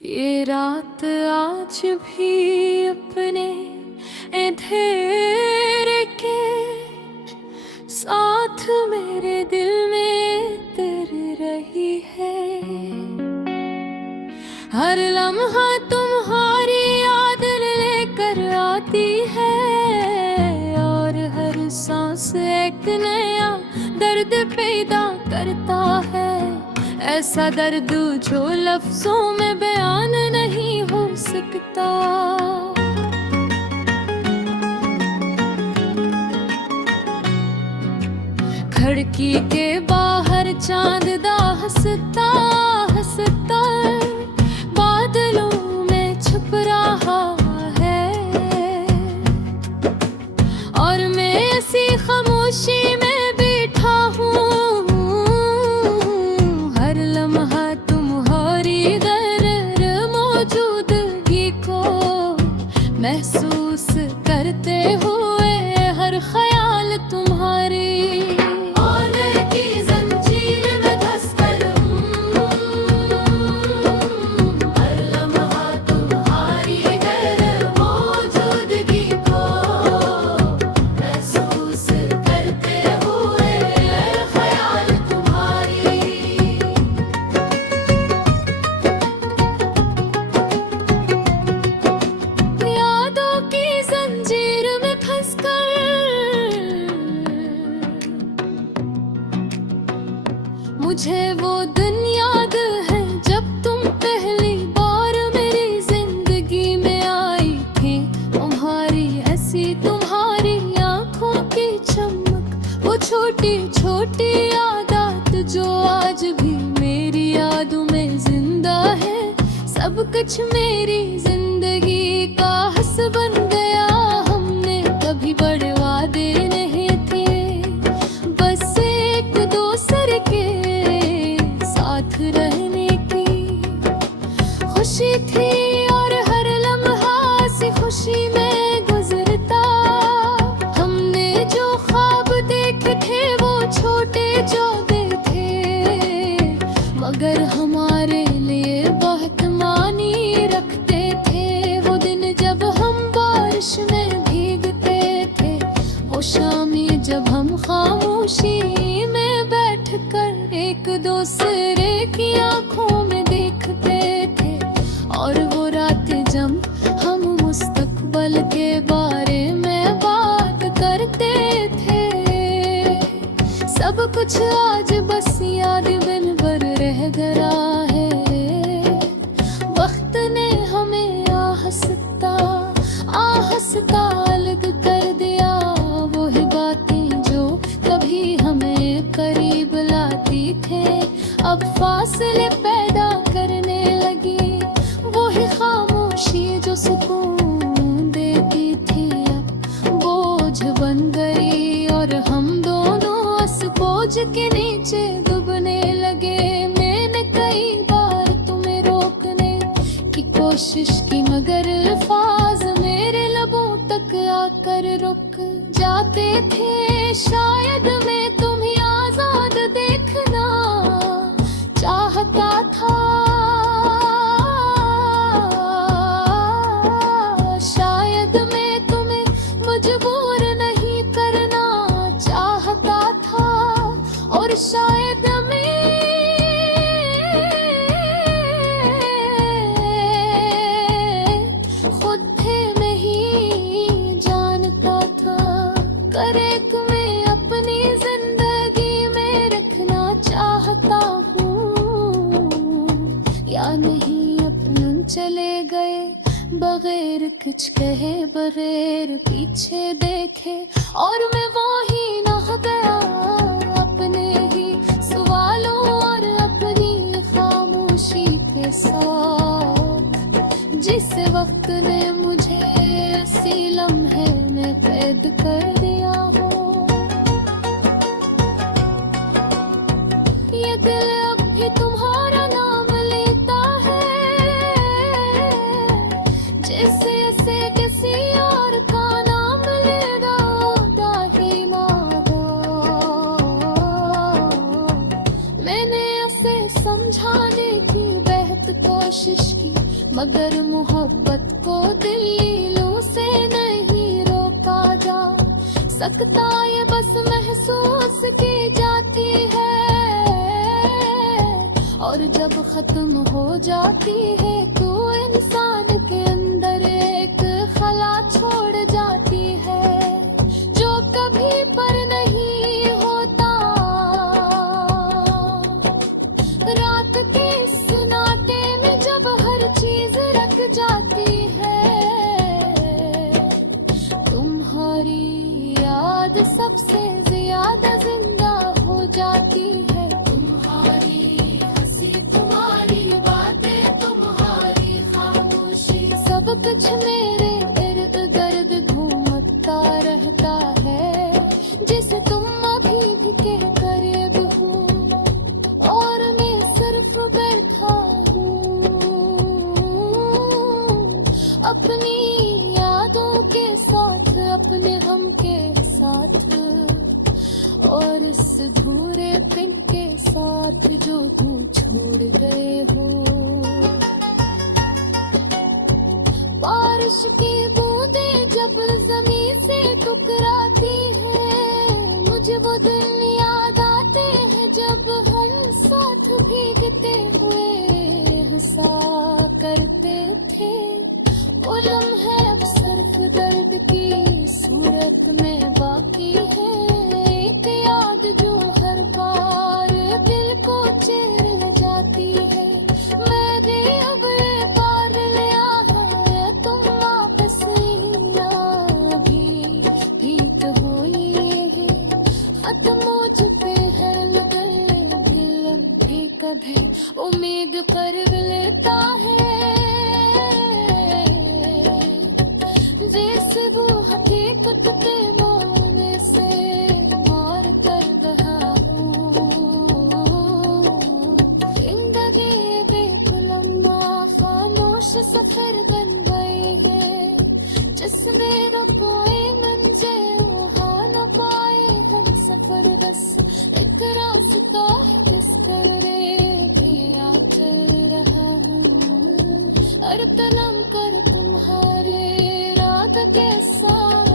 ये रात आज भी अपने अंधेरे के साथ मेरे दिल में तर रही है। हर लम्हा तुम्हारी याद लेकर आती है और हर सांस एक नया दर्द पैदा करता है। ऐसा दर्द जो लफ्जों में बयान नहीं हो सकता। खिड़की के बाहर चांद दा हंसता हंसता बादलों में छुप रहा है और मैं ऐसी खामोशी में बैठा हूँ। हर लम्हा तुम्हारी दर्द मौजूदगी को महसूस करते हुए हर ख्याल तुम्हारी मुझे वो दिन याद है जब तुम पहली बार मेरी जिंदगी में आई थी। तुम्हारी हंसी तुम्हारी आंखों की चमक वो छोटी छोटी आदत जो आज भी मेरी यादों में जिंदा है। सब कुछ मेरी जिंदगी का हंस बन गया। हमने कभी बड़े वादे नहीं थे, बस एक दूसरे के रहने की खुशी थी और हर लम्हा सी खुशी में गुजरता। हमने जो ख्वाब देखे थे वो छोटे जोदे थे, मगर हमारे लिए बहुत मानी रखते थे। वो दिन जब हम बारिश में भीगते थे, वो शामें जब हम खामोशी में बैठकर एक दूसरे की आंखों में देखते थे। और वो रातें जब हम मुस्तकबल के बारे में बात करते थे। सब कुछ आज बस याद बिन भर रह गया है। वक्त ने हमें आहस्ता आहस्ता अलग कर दिया। वो ही बातें जो कभी हमें करीब लाती थे अब फासले पैदा करने लगी। वो ही खामोशी जो सुकून देती थी अब बोझ बन गई और हम दोनों उस बोझ के नीचे डूबने लगे। मैंने कई बार तुम्हें रोकने की कोशिश की, मगर अल्फाज मेरे लबों तक आकर रुक जाते थे। शायद मैं तुम्हें आजाद देखना चाहता था, शायद मैं तुम्हें मजबूर नहीं करना चाहता था, और शायद मैं खुद थे मैं ही जानता था। करे तुम्हें अपनी जिंदगी में रखना चाहता हूँ या नहीं। अपन चले गए बगैर कुछ कहे, बगैर पीछे देखे, और मैं वहीं रह गया अपने ही सवालों और अपनी खामोशी के साथ। जिस वक्त ने मुझे इसी लम्हे में कैद कर दिया हो, ये दिल अब भी तुम्हारा नाम लेता है, जैसे ऐसे किसी और का नाम लेगा दाही मादा। मैंने उसे समझाने की बेहद कोशिश की, मगर मोहब्बत को दिलों से नहीं रोका जा सकता, ये बस महसूस की जाती है, और जब खत्म हो जाती है तो इंसान के अंदर एक खला छोड़ जाती है, जो कभी पर नहीं होता। रात के सन्नाटे में जब हर चीज रख जाती है, तुम्हारी याद सबसे ज्यादा जिंदा हो जाती है। तुम्हारी हंसी, तुम्हारी बातें, तुम्हारी खामोशी, सब कुछ मेरे इर्द गिर्द घूमता रहता है, जिसे तुम अभी भी के करीब हो, और मैं सिर्फ बैठा हूँ अपनी यादों के साथ, अपने गम के साथ, और इस धूरे पिंड के साथ जो तू छोड़ गए हो। बारिश की बूंदें जब जमीन से टकराती है, मुझे वो दिन याद आते हैं जब हम साथ भीगते हुए हंसा करते थे। वो लम्हे अब सिर्फ दर्द की सूरत में बाकी है, एक याद जो हर बार दिल को चीर जाती है। मेरे अब ये पार लिया है, तुम वापस भी ठीक हो ये है, खत्म मुझ पे है लगे दिल भी कभी उम्मीद कर लेता है, जैसे वो हकीकत के मोने से मार कर रहा हूँ। जिंदगी बेकुलम्मा खामोश सफर बन गई है, जिसमें कोई मंजिल वहाँ न पाए हम सफर, बस एक रास्ता है जिस पर भी आते रहा हूँ, और तनम कर तुम्हारे रात के साथ।